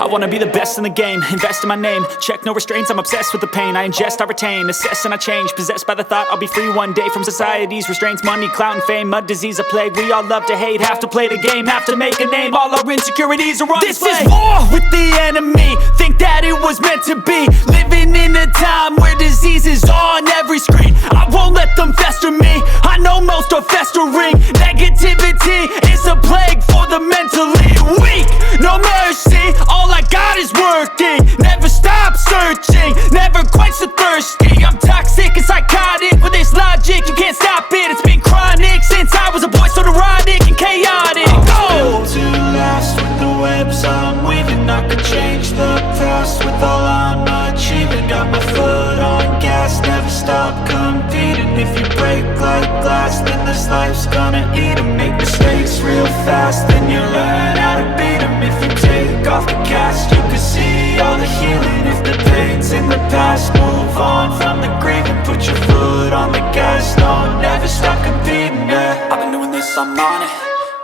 I wanna be the best in the game, invest in my name. Check no restraints, I'm obsessed with the pain. I ingest, I retain, assess and I change. Possessed by the thought I'll be free one day from society's restraints. Money, clout and fame, mud, disease, a plague. We all love to hate, have to play the game, have to make a name. All our insecurities are on display. This is war with the enemy, think that it was meant to be. Living in a time where disease is on every screen. I won't let them fester me, I know most are festering. Negativity is a plague for the mentally weak. No mercy, all I got is working. Never stop searching, never quench the thirsty. I'm toxic and psychotic with this logic, you can't stop it. It's been chronic since I was a boy, so neurotic and chaotic. I'm built to last with the webs I'm weaving. I could change the past with all I'm achieving. Got my foot on gas, never stop competing. If you break like glass, then this life's gonna eat 'em. Make mistakes real fast, then you learn how to beat 'em. If you take off the cast, you can see all the healing. If the pain's in the past, move on from the grave and put your foot on the gas. No, never stop competing, yeah. I've been doing this, I'm on it.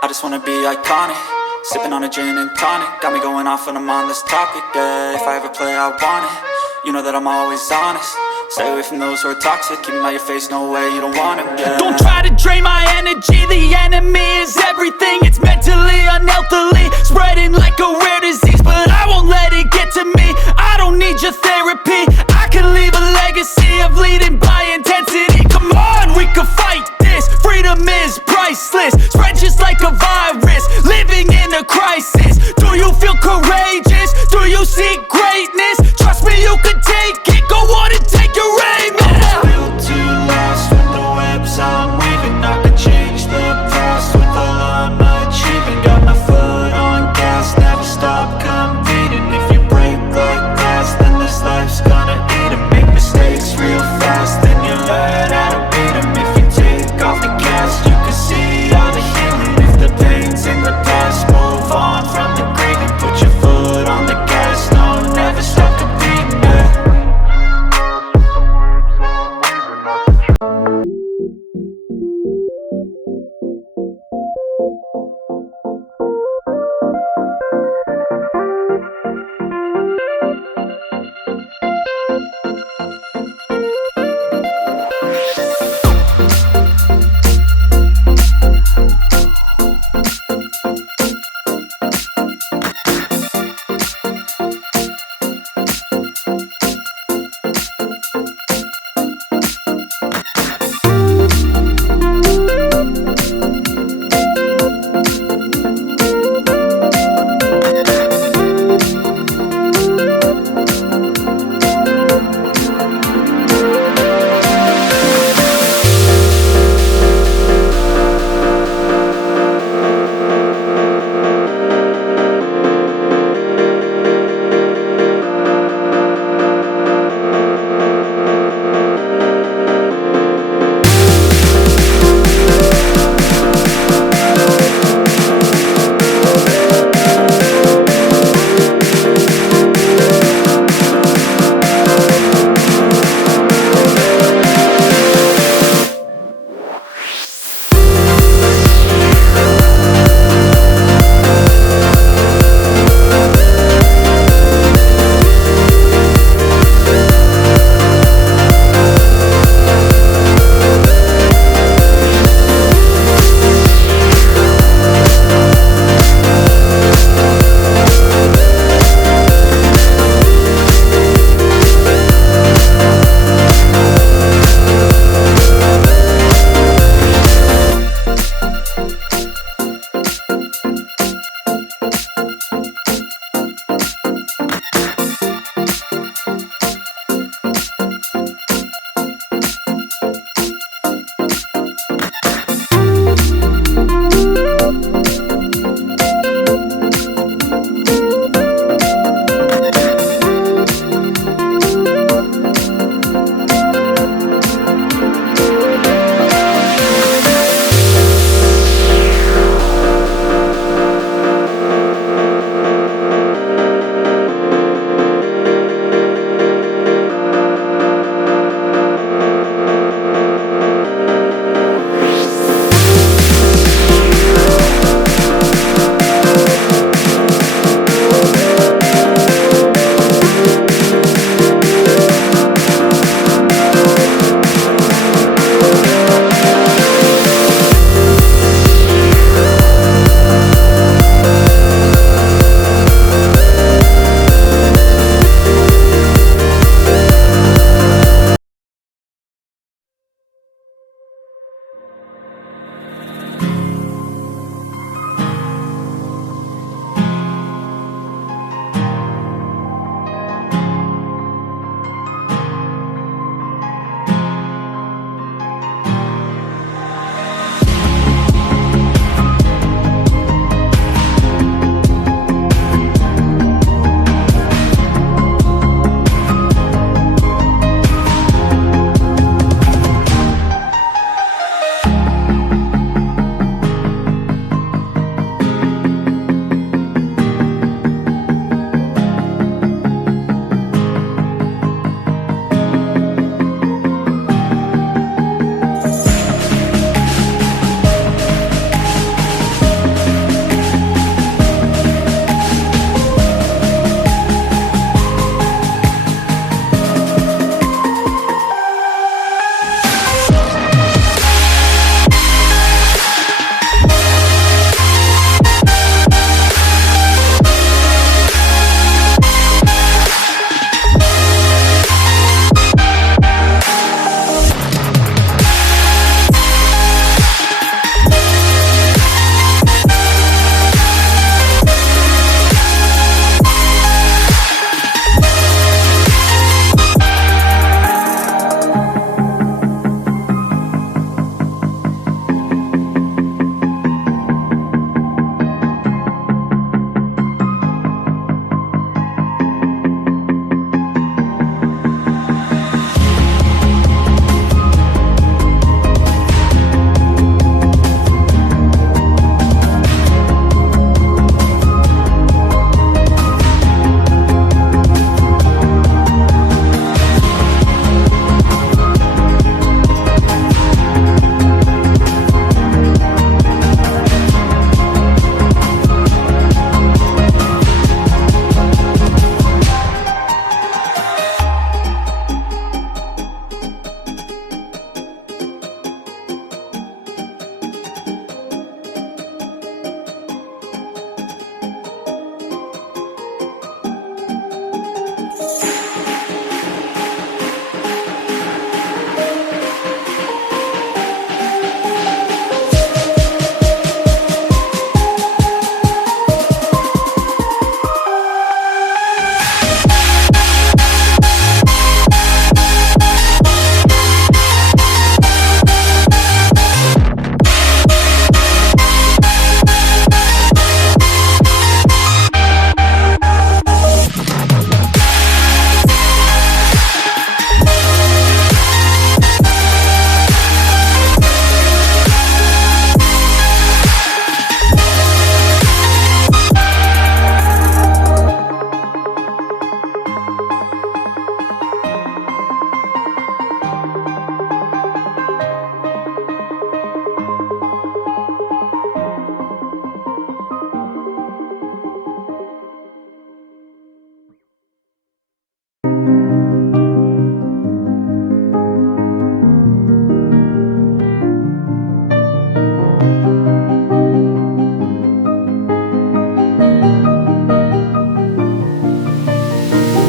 I just wanna be iconic. Sipping on a gin and tonic, got me going off when I'm on this topic, yeah. If I ever play, I want it. You know that I'm always honest. Stay away from those who are toxic. Keep them out your face, no way, you don't want it, yeah. Don't try to drain my energy. The enemy is everything. It's mentally, unhealthily, spreading like a rare disease. But I won't let it get to me. I don't need your therapy. I can leave a legacy of leading by intensity. Come on, we can fight this. Freedom is priceless. Spread just like a virus. Living in a crisis. Do you feel courageous? Do you seek greatness? Trust me, you can take it. Go on and take your aim. I'm built to last with the webs I'm weaving. I could change the past with all I'm achieving. Got my foot on gas, never stop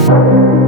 life.